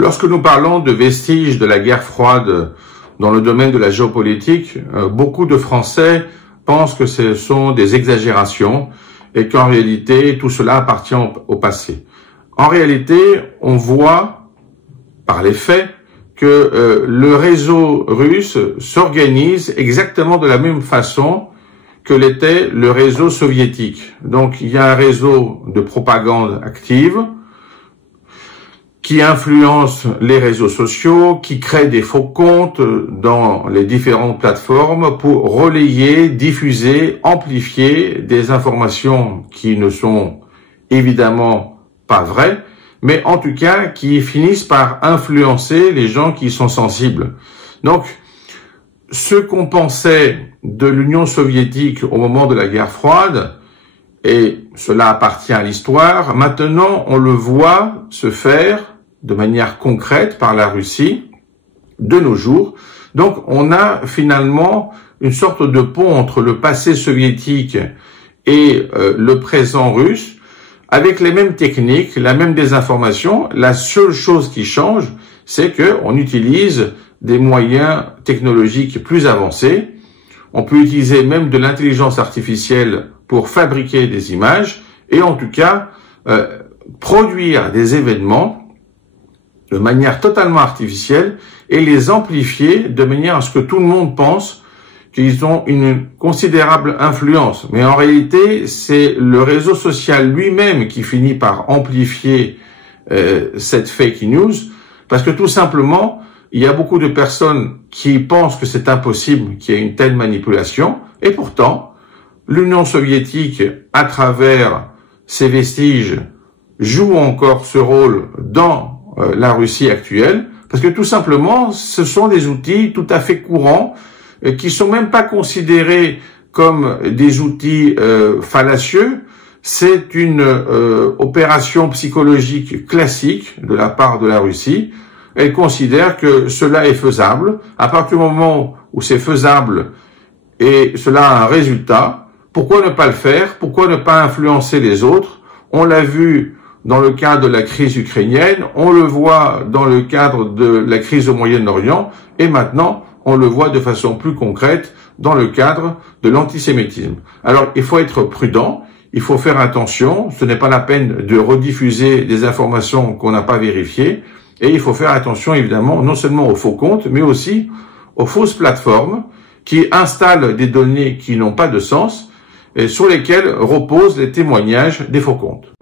Lorsque nous parlons de vestiges de la guerre froide dans le domaine de la géopolitique, beaucoup de Français pensent que ce sont des exagérations et qu'en réalité, tout cela appartient au passé. En réalité, on voit par les faits que le réseau russe s'organise exactement de la même façon que l'était le réseau soviétique. Donc, il y a un réseau de propagande active qui influence les réseaux sociaux, qui crée des faux comptes dans les différentes plateformes pour relayer, diffuser, amplifier des informations qui ne sont évidemment pas vraies, mais en tout cas qui finissent par influencer les gens qui sont sensibles. Donc, ce qu'on pensait de l'Union soviétique au moment de la guerre froide, et cela appartient à l'histoire, maintenant on le voit se faire de manière concrète par la Russie de nos jours. Donc on a finalement une sorte de pont entre le passé soviétique et le présent russe, avec les mêmes techniques, la même désinformation. La seule chose qui change, c'est qu'on utilise des moyens technologiques plus avancés. On peut utiliser même de l'intelligence artificielle pour fabriquer des images et en tout cas produire des événements de manière totalement artificielle et les amplifier de manière à ce que tout le monde pense qu'ils ont une considérable influence. Mais en réalité, c'est le réseau social lui-même qui finit par amplifier cette fake news, parce que tout simplement, il y a beaucoup de personnes qui pensent que c'est impossible qu'il y ait une telle manipulation, et pourtant, l'Union soviétique, à travers ses vestiges, joue encore ce rôle dans la Russie actuelle, parce que tout simplement, ce sont des outils tout à fait courants, qui sont même pas considérés comme des outils fallacieux. C'est une opération psychologique classique de la part de la Russie. Elle considère que cela est faisable. À partir du moment où c'est faisable et cela a un résultat, pourquoi ne pas le faire? Pourquoi ne pas influencer les autres? On l'a vu dans le cadre de la crise ukrainienne, on le voit dans le cadre de la crise au Moyen-Orient, et maintenant, on le voit de façon plus concrète dans le cadre de l'antisémitisme. Alors, il faut être prudent, il faut faire attention, ce n'est pas la peine de rediffuser des informations qu'on n'a pas vérifiées, et il faut faire attention, évidemment, non seulement aux faux comptes, mais aussi aux fausses plateformes qui installent des données qui n'ont pas de sens, et sur lesquelles reposent les témoignages des faux comptes.